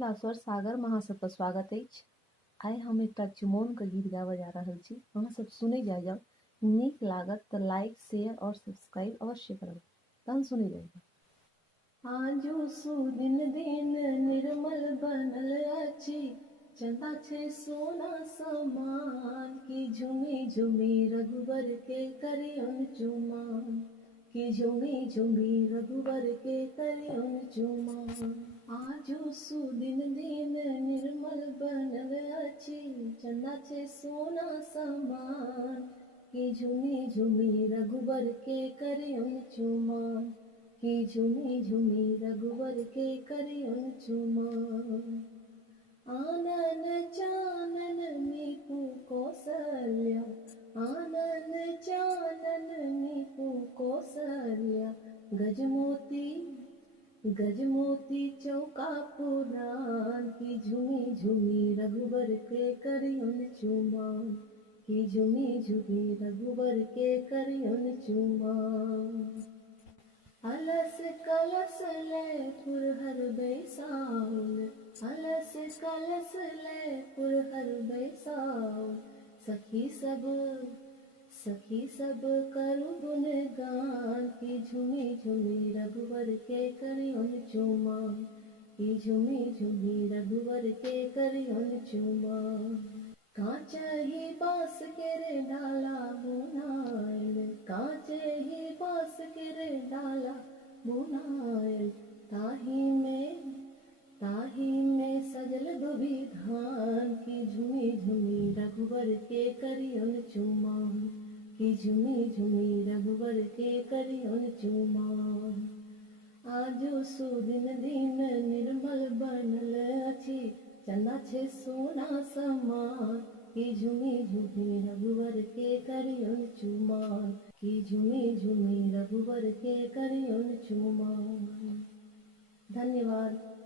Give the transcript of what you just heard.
मिथिला स्वर सागर में अहाँ सबके स्वागत अछि। आइ हम एकटा चुमौन के गीत गाबऽ जा रहल छी। अहाँ सब सुनै जाओ, नीक लागत तऽ लाइक शेयर और सब्सक्राइब अवश्य करब। तहन सुनै जाइए। आजो सुदिन दिन निर्मल बनल अछि, चंदा छे सोना समान, की झुमी झुमी रघुवर के करियन चुमान, की झुमी झुमी रघुवर के करियन चुमान। आजो सुदिन दिन निर्मल बनल अछि, चंदा छे सोना समान, की झुमी झुमी रघुवर के करियन चुमान, की झुमी झुमी रघुवर के करियन चुमान। आनन चानन नीपु कौसल्या, आनन चानन नीपु कौसल्या, गजमोती चौका पुरान, की झुमी झुमी रघुवर के करियन चुमान, की झुमी झुमी रघुवर के करियन चुमान। अलस कलश ले पुरहर बैसाउल, अलस कलश ले पुरहर बैसाउल, सखी सब करु गुणगान, की झुमी झुमी रघुवर के करियन चुमान, की झुमी झुमी रघुवर के करियन चुमान। कांचहि बाँस केरे डाला बुनाइल, कांचहि बाँस केरे डाला बुनाइल, ताही में सजल दुभी धान, की झुमी झुमी रघुवर के करियन चुमान, की झुमी झुमी रघुवर के करियन चुमान। आजो सुदिन दिन निर्मल बनल अछि, चंदा छे सोना समान, की झुमी झुमी रघुवर के करियन चुमान, की झुमी झुमी रघुवर के करियन चुमान। धन्यवाद।